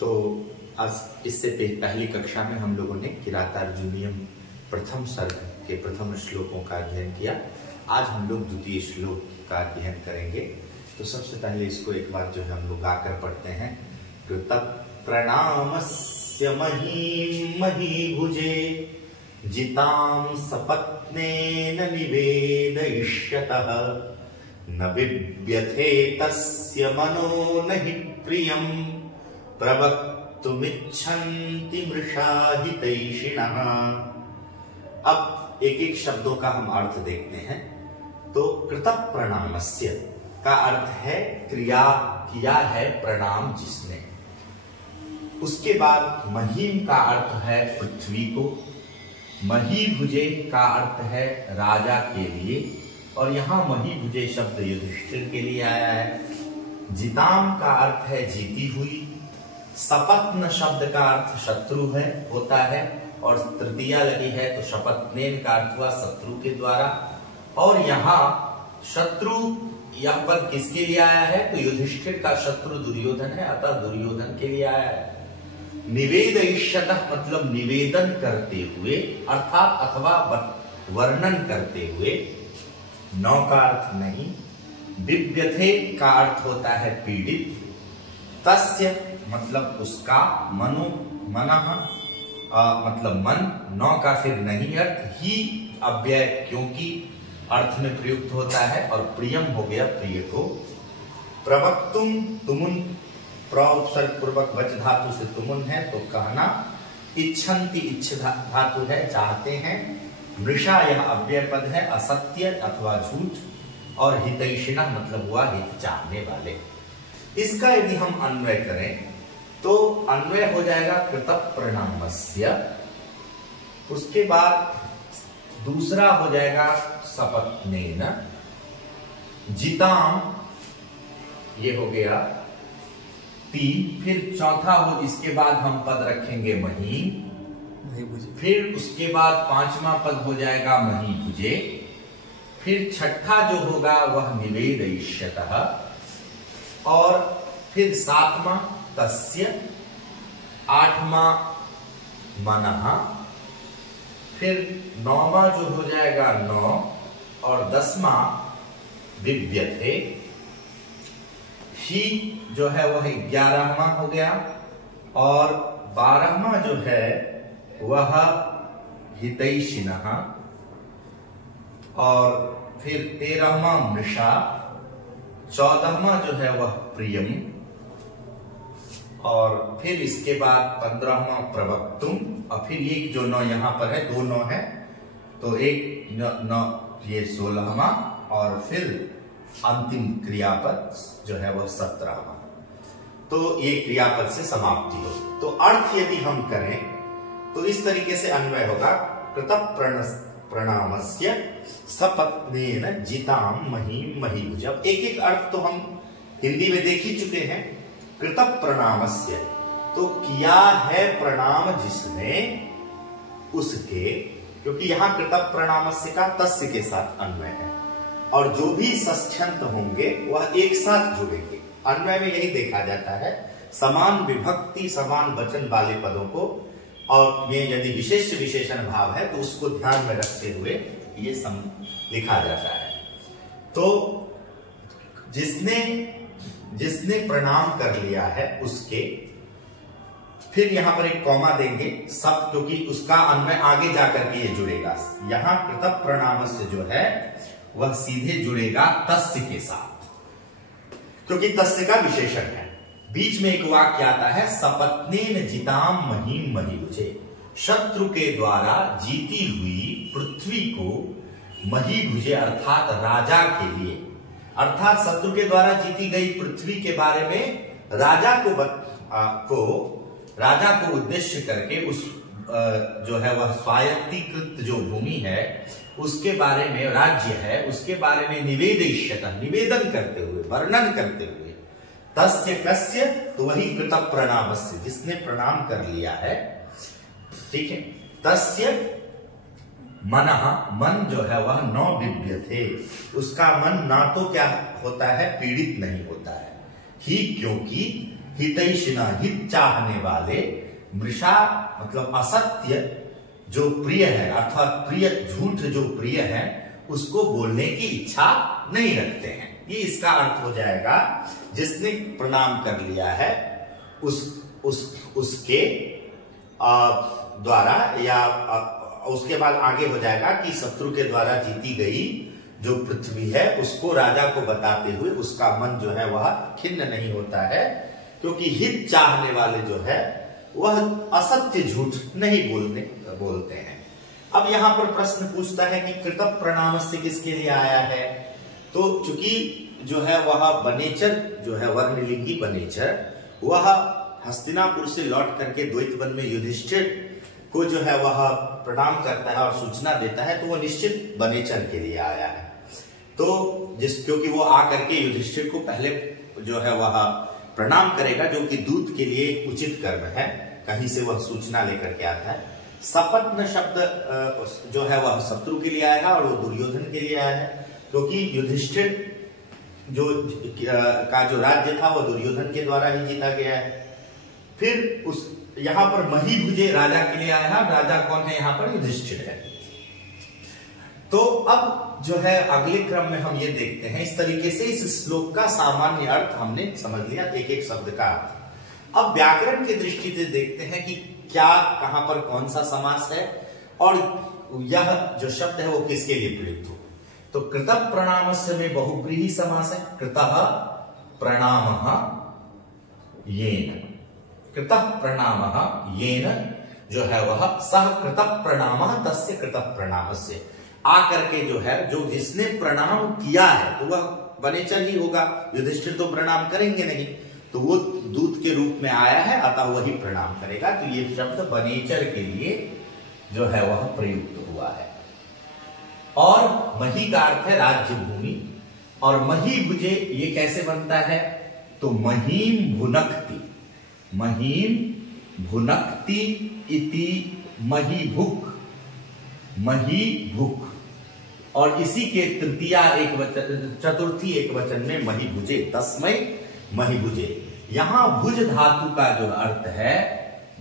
तो आज इससे पहली कक्षा में हम लोगों ने किरातार्जुनीयम प्रथम सर्ग के प्रथम श्लोकों का अध्ययन किया। आज हम लोग द्वितीय श्लोक का अध्ययन करेंगे। तो सबसे पहले इसको एक बार जो है हम लोग गाकर पढ़ते हैं। कृतः प्रणामस्य महीं महीभुजे जितां सपत्नेन निवेदयिष्यतः न बिभ्यथे तस्य मनो न हि प्रियं प्रवक्तुमिच्छन्ति मृषा हितैषिणः। अब एक एक शब्दों का हम अर्थ देखते हैं। तो कृतः प्रणामस्य का अर्थ है क्रिया किया है प्रणाम जिसने। उसके बाद महीम का अर्थ है पृथ्वी को। महीभुजे का अर्थ है राजा के लिए, और यहाँ महीभुजे शब्द युधिष्ठिर के लिए आया है। जिताम का अर्थ है जीती हुई। सपत्न शब्द का अर्थ शत्रु है होता है, और तृतीया लगी है तो शपथनेन का अर्थ हुआ शत्रु के द्वारा। और यहाँ शत्रु यह पद किसके लिए आया है? तो युधिष्ठिर का शत्रु दुर्योधन है, अतः दुर्योधन के लिए आया है। निवेदयिष्यतः मतलब निवेदन करते हुए, अर्थात अथवा वर्णन करते हुए। नौ का अर्थ नहीं। बिभ्यथे का अर्थ होता है पीड़ित। तस्य मतलब उसका। मनो मनः मतलब मन। नौ का फिर नहीं अर्थ। ही अव्यय क्योंकि अर्थ में प्रयुक्त होता है, और प्रियम हो गया प्रिय को। प्रवक्तुम तुमुन उपसर्ग पूर्वक वच धातु से तुमुन है तो कहना। इच्छन्ति इच्छ धातु है चाहते हैं। मृषा यह अव्यय पद है असत्य अथवा झूठ। और हितैषिणः मतलब हुआ हित चाहने वाले। इसका यदि हम अन्वय करें तो अन्वय हो जाएगा कृतः प्रणामस्य। उसके बाद दूसरा हो जाएगा सपत्नेन। जिताम ये हो गया 3। फिर चौथा हो, इसके बाद हम पद रखेंगे मही। फिर उसके बाद पांचवा पद हो जाएगा महीभुजे। फिर छठा जो होगा वह निवेदयिष्यतः। और फिर सातवां तस्य। आठवां मनः। फिर नौवां जो हो जाएगा 9, और 10वां बिभ्यथे। ही जो है वह 11वां हो गया, और 12वां जो है वह हितैषिणः। और फिर 13वां मृषा। 14वां जो है वह प्रियम। और फिर इसके बाद 15वां प्रवक्तुम। और फिर ये जो 9 यहां पर है, 2 9 है तो एक 9 ये 16वां, और फिर अंतिम क्रियापद जो है वह 17वां। तो ये क्रियापद से समाप्ति हो। तो अर्थ यदि हम करें तो इस तरीके से अन्वय होगा। कृतः प्रणामस्य सपत्नेन जिताम महीम महीभुज। एक एक अर्थ तो हम हिंदी में देख ही चुके हैं। कृतः प्रणामस्य तो किया है प्रणाम जिसने, उसके, क्योंकि यहां कृतः प्रणामस्य का तस्य के साथ अन्वय है, और जो भी षष्ठ्यंत होंगे वह एक साथ जुड़ेंगे। अन्वय में यही देखा जाता है, समान विभक्ति समान वचन वाले पदों को, और ये यदि विशेष विशेषण भाव है तो उसको ध्यान में रखते हुए ये लिखा जाता है। तो जिसने प्रणाम कर लिया है उसके, फिर यहां पर एक कॉमा देंगे सब, क्योंकि उसका अन्वय आगे जाकर के ये जुड़ेगा। यहां कृतः प्रणामस्य जो है वह सीधे जुड़ेगा तस्य के साथ, क्योंकि तस्य का विशेषण है। बीच में एक वाक्य आता है सपत्नेन जिताम महीम महीभुजे। शत्रु के द्वारा जीती हुई पृथ्वी को महीभुजे अर्थात राजा के लिए, अर्थात शत्रु के द्वारा जीती गई पृथ्वी के बारे में राजा को उद्देश्य करके उस जो है वह स्वायत्तीकृत जो भूमि है उसके बारे में, राज्य है उसके बारे में निवेदयिष्यतः निवेदन करते हुए, वर्णन करते हुए। तस्य कस्य तो वही कृतः प्रणामस्य जिसने प्रणाम कर लिया है। ठीक है। तस्य मनः मन जो है वह न बिभ्यथे, उसका मन ना तो क्या होता है पीड़ित नहीं होता है। ही क्योंकि हितैषिण, हित चाहने वाले, मृषा मतलब असत्य जो प्रिय है, अर्थात प्रिय झूठ जो प्रिय है उसको बोलने की इच्छा नहीं रखते हैं। ये इसका अर्थ हो जाएगा। जिसने प्रणाम कर लिया है उसके द्वारा, या उसके बाद आगे हो जाएगा कि शत्रु के द्वारा जीती गई जो पृथ्वी है उसको राजा को बताते हुए उसका मन जो है वह खिन्न नहीं होता है, क्योंकि हित चाहने वाले जो है वह असत्य झूठ नहीं बोलते हैं। अब यहां पर प्रश्न पूछता है कि कृतः प्रणाम से किसके लिए आया है? तो चूंकि जो है वह बनेचर जो है वर्णलिंगी बनेचर, वह हस्तिनापुर से लौट करके द्वैत वन में युधिष्ठिर को जो है वह प्रणाम करता है और सूचना देता है, तो वो निश्चित बनेचर के लिए आया है। तो क्योंकि वो आकर के युधिष्ठिर को पहले जो है वह प्रणाम करेगा, जो कि दूत के लिए उचित कर्म है, कहीं से वह सूचना लेकर के आता है। सपत्न शब्द जो है वह शत्रु के लिए आया है और वो दुर्योधन के लिए आया है, क्योंकि युधिष्ठिर का जो राज्य था वो दुर्योधन के द्वारा ही जीता गया है। फिर यहाँ पर महीभुजे राजा के लिए आया है। राजा कौन है? यहाँ पर युधिष्ठिर है। तो अब जो है अगले क्रम में हम ये देखते हैं, इस तरीके से इस श्लोक का सामान्य अर्थ हमने समझ लिया, एक एक शब्द का अर्थ। अब व्याकरण की दृष्टि से देखते हैं कि क्या कहां पर कौन सा समास है और यह जो शब्द है वो किसके लिए प्रयुक्त हो। तो कृतः प्रणामस्य में बहुव्रीहि समास है। कृतः प्रणामः येन, कृतः प्रणामः येन जो है वह सह कृतः प्रणामः तस्य कृतः प्रणामस्य, आकर के जो है जो जिसने प्रणाम किया है तो वह बनेचर ही होगा, युधिष्ठिर तो प्रणाम करेंगे नहीं, तो वो दूत के रूप में आया है अतः वही प्रणाम करेगा। तो ये शब्द बनेचर के लिए जो है वह प्रयुक्त हुआ है। और मही का अर्थ है राज्य भूमि, और मही भुजे ये कैसे बनता है? तो महीम भुनक्ति, महीम भुनक्ति इति महीभुक, महीभुक, और इसी के तृतीया एक वचन, चतुर्थी एक वचन में महीभुजे, तस्मै महीभुजे। यहां भुज धातु का जो अर्थ है,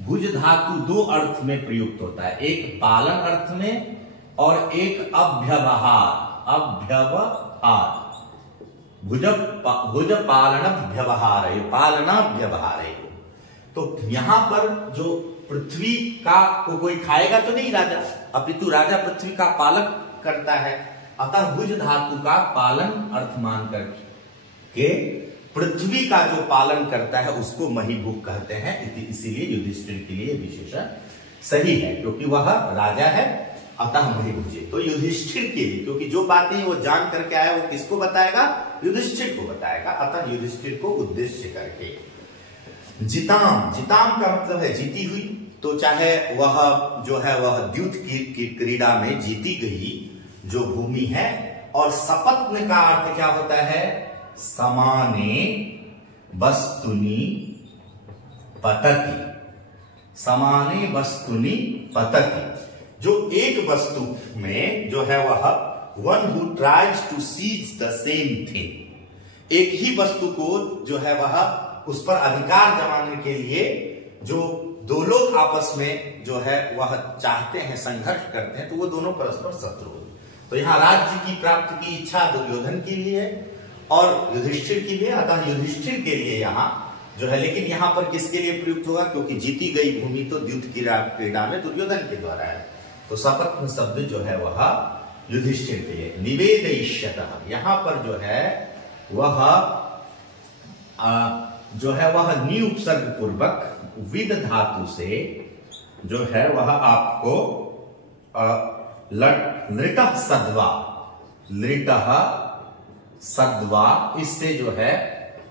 भुज धातु दो अर्थ में प्रयुक्त होता है, एक पालन अर्थ में और एक अभ्यवहार, अभ्यवहार, भुज पालन व्यवहार, पालना व्यवहार। तो यहां पर जो पृथ्वी का को कोई खाएगा तो नहीं राजा, अपितु राजा पृथ्वी का पालक करता है, अतः भुज धातु का पालन अर्थ मान करके पृथ्वी का जो पालन करता है उसको महीभुक कहते हैं। इसीलिए युधिष्ठिर के लिए विशेषण सही है, क्योंकि वह राजा है अतः महीभुजे। तो युधिष्ठिर के लिए, क्योंकि जो बातें वो जान करके आया वो किसको बताएगा? युधिष्ठिर को बताएगा, अतः युधिष्ठिर को उद्देश्य करके। जिताम, जिताम का मतलब है जीती हुई, तो चाहे वह जो है वह द्यूत की क्रीड़ा में जीती गई जो भूमि है। और सपत्न का अर्थ क्या होता है? समाने वस्तुनि पतति, समाने वस्तुनि पतति, जो एक वस्तु में जो है वह one who tries to seize the same thing, एक ही वस्तु को जो है वह उस पर अधिकार जमाने के लिए जो दो लोग आपस में जो है वह चाहते हैं, संघर्ष करते हैं, तो वो दोनों परस्पर शत्रु हो। तो यहाँ राज्य की प्राप्ति की इच्छा दुर्योधन के लिए है और युधिष्ठिर के लिए, अतः युधिष्ठिर के लिए यहाँ जो है, लेकिन यहाँ पर किसके लिए प्रयुक्त होगा? क्योंकि जीती गई भूमि तो द्यूत की क्रीड़ा में दुर्योधन के द्वारा है, तो सपत्न शब्द जो है वह युधिष्ठिर के लिए। निवेदयिष्यतः, यहाँ पर जो है वह नी उपसर्ग पूर्वक विद धातु से जो है वह आपको लृटः सद्वा, लृटः सद्वा, इससे जो है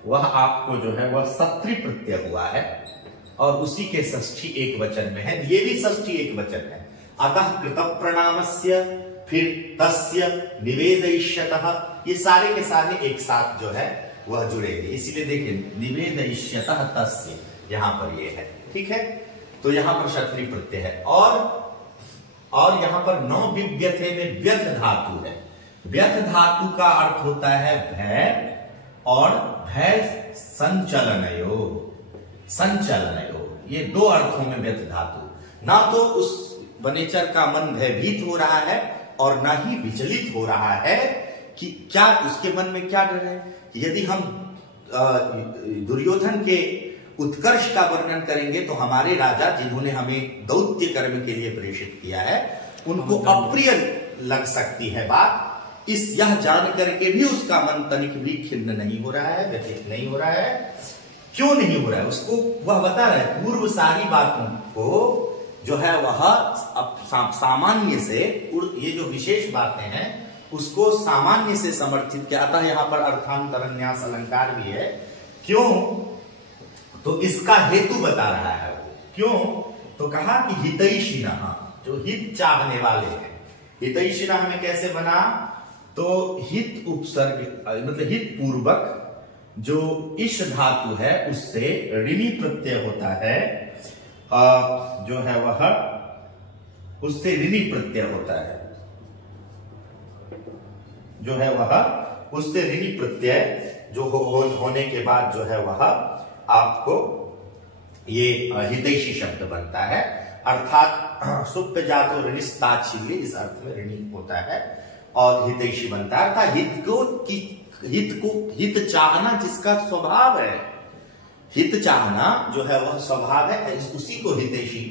वह आपको जो है वह सत्री प्रत्यय हुआ है और उसी के षष्ठी एक वचन में है, ये भी षष्ठी एक वचन है। अतः कृतः प्रणामस्य, फिर तस्य, निवेदयिष्यतः, ये सारे के सारे एक साथ जो है वह जुड़ेंगे, इसीलिए देखिए निवेदयिष्यतः तस्य यहां पर ये है, ठीक है। तो यहां पर क्षत्रिय प्रत्यय है और यहां पर नौ विव्यथे में व्यथ धातु है। व्यथ धातु का अर्थ होता है भय और भय संचलनयो, संचलनयो, ये दो अर्थों में व्यथ धातु, ना तो उस वनेचर का मन भयभीत हो रहा है और ना ही विचलित हो रहा है कि क्या उसके मन में क्या डर है। यदि हम दुर्योधन के उत्कर्ष का वर्णन करेंगे तो हमारे राजा जिन्होंने हमें दौत्य कर्म के लिए प्रेषित किया है उनको अप्रिय लग सकती है बात। यह जान करके भी उसका मन तनिक भी खिन्न नहीं हो रहा है, व्यथित नहीं हो रहा है। क्यों नहीं हो रहा है उसको वह बता रहा है, पूर्व सारी बातों को जो है वह सामान्य से, ये जो विशेष बातें हैं उसको सामान्य से समर्थित किया। अतः यहां पर अर्थांतरन्यास अलंकार भी है। क्यों? तो इसका हेतु बता रहा है वो। क्यों? तो कहा कि हितैषिणः, जो हित चाहने वाले हैं। हितैषिणः में कैसे बना? तो हित उपसर्ग मतलब हित पूर्वक जो इश धातु है उससे ऋणी प्रत्यय होता है, जो है वह उससे ऋणी प्रत्यय होता है, जो है वह उससे ऋणी प्रत्यय जो होने के बाद जो है वह आपको ये हितैषी शब्द बनता है। अर्थात सुप्त जातो ऋणिस्ताच्छिल्य, इस अर्थ में ऋणी होता है और हितैषी बनता है। अर्थात हित चाहना जिसका स्वभाव है, हित चाहना जो है वह स्वभाव है, उसी को हितैषी।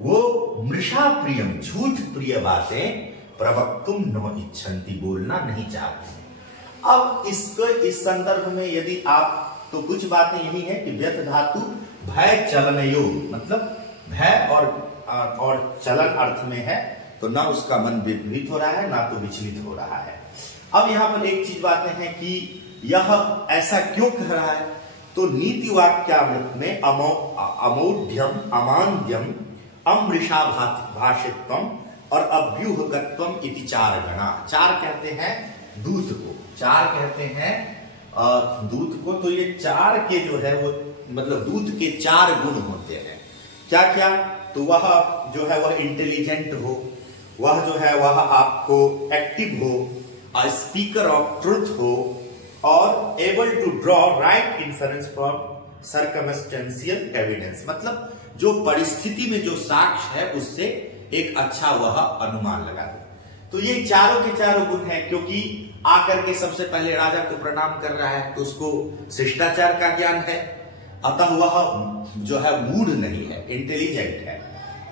वो मृषा प्रियम, झूठ प्रिय बातें प्रवक्तुम न इच्छन्ति, बोलना नहीं चाहते। अब इसको इस संदर्भ में यदि आप, तो कुछ बातें यही है कि व्यथ धातु भय चलनयो, मतलब भय और चलन अर्थ में है, तो ना उसका मन विचलित हो रहा है ना तो विचलित हो रहा है। अब यहां पर एक चीज बातें हैं कि यह ऐसा क्यों कह रहा है, तो नीति वाक्यामृत में अमौढ़्यम, अमान्द्यम, अमृषा भाषित्वम और अभ्यूहकत्वम इति चार गणा। चार कहते हैं दूत को, चार कहते हैं दूत को। तो ये चार के जो है वो मतलब दूत के चार गुण होते हैं। क्या क्या? तो वह जो है वह इंटेलिजेंट हो, वह जो है वह आपको एक्टिव हो, स्पीकर ऑफ ट्रुथ हो और able to draw right inference from circumstantial evidence, मतलब जो परिस्थिति में जो साक्ष्य है उससे एक अच्छा वह अनुमान लगा दे। तो ये चारों के चारों गुण हैं, क्योंकि आकर के सबसे पहले राजा को प्रणाम कर रहा है तो उसको शिष्टाचार का ज्ञान है, अतः वह जो है मूढ़ नहीं है, इंटेलिजेंट है।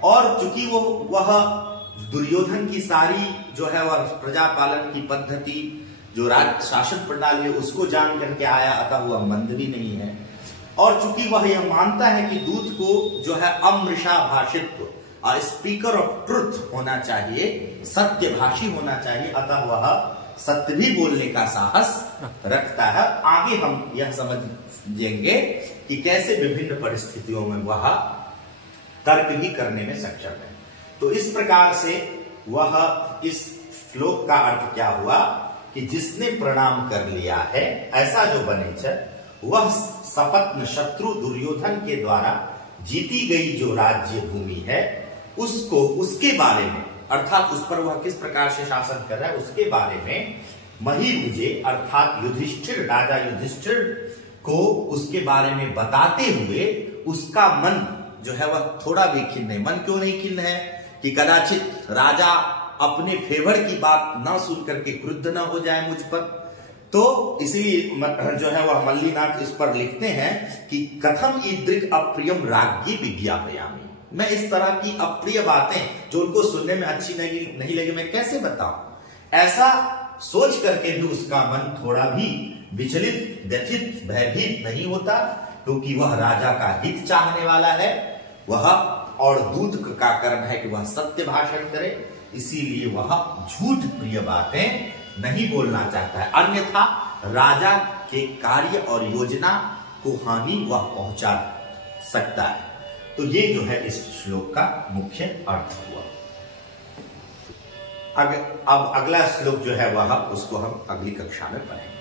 और चूंकि वह दुर्योधन की सारी जो है वह प्रजा पालन की पद्धति, जो राज शासन प्रणाली है उसको जान करके आया, अतः वह मंद भी नहीं है। और चूंकि वह यह मानता है कि दूत को जो है अमृषा भाषित्व, स्पीकर ऑफ ट्रुथ होना चाहिए, सत्यभाषी होना चाहिए, अतः वह सत्य भी बोलने का साहस रखता है। आगे हम यह समझेंगे कि कैसे विभिन्न परिस्थितियों में वह तर्क भी करने में सक्षम है। तो इस प्रकार से वह, इस श्लोक का अर्थ क्या हुआ कि जिसने प्रणाम कर लिया है, ऐसा जो वनेचर, वह सपत्न शत्रु दुर्योधन के द्वारा जीती गई जो राज्य भूमि है उसको, उसके बारे में, अर्थात उस पर वह किस प्रकार से शासन कर रहा है उसके बारे में महीरुजे अर्थात युधिष्ठिर, राजा युधिष्ठिर को उसके बारे में बताते हुए उसका मन जो है वह थोड़ा भी खिन्न है। मन क्यों नहीं खिन्न है? कि कदाचित राजा अपने फेवर की बात ना सुन करके क्रुद्ध ना हो जाए मुझ पर। तो इसीलिए जो है वह मल्लीनाथ इस पर लिखते हैं कि कथम ईदृक अप्रियम राज्ञी विज्ञापयामि, मैं इस तरह की अप्रिय बातें जो उनको सुनने में अच्छी नहीं लगी मैं कैसे बताऊं। ऐसा सोच करके भी उसका मन थोड़ा भी विचलित, व्यथित, भयभीत नहीं होता, क्योंकि वह राजा का हित चाहने वाला है, वह और दूत का कर्म है कि वह सत्य भाषण करे, इसीलिए वह झूठ प्रिय बातें नहीं बोलना चाहता है, अन्यथा राजा के कार्य और योजना को हानि वह पहुंचा सकता है। तो ये जो है इस श्लोक का मुख्य अर्थ हुआ। अब अगला श्लोक जो है वह उसको हम अगली कक्षा में पढ़ेंगे।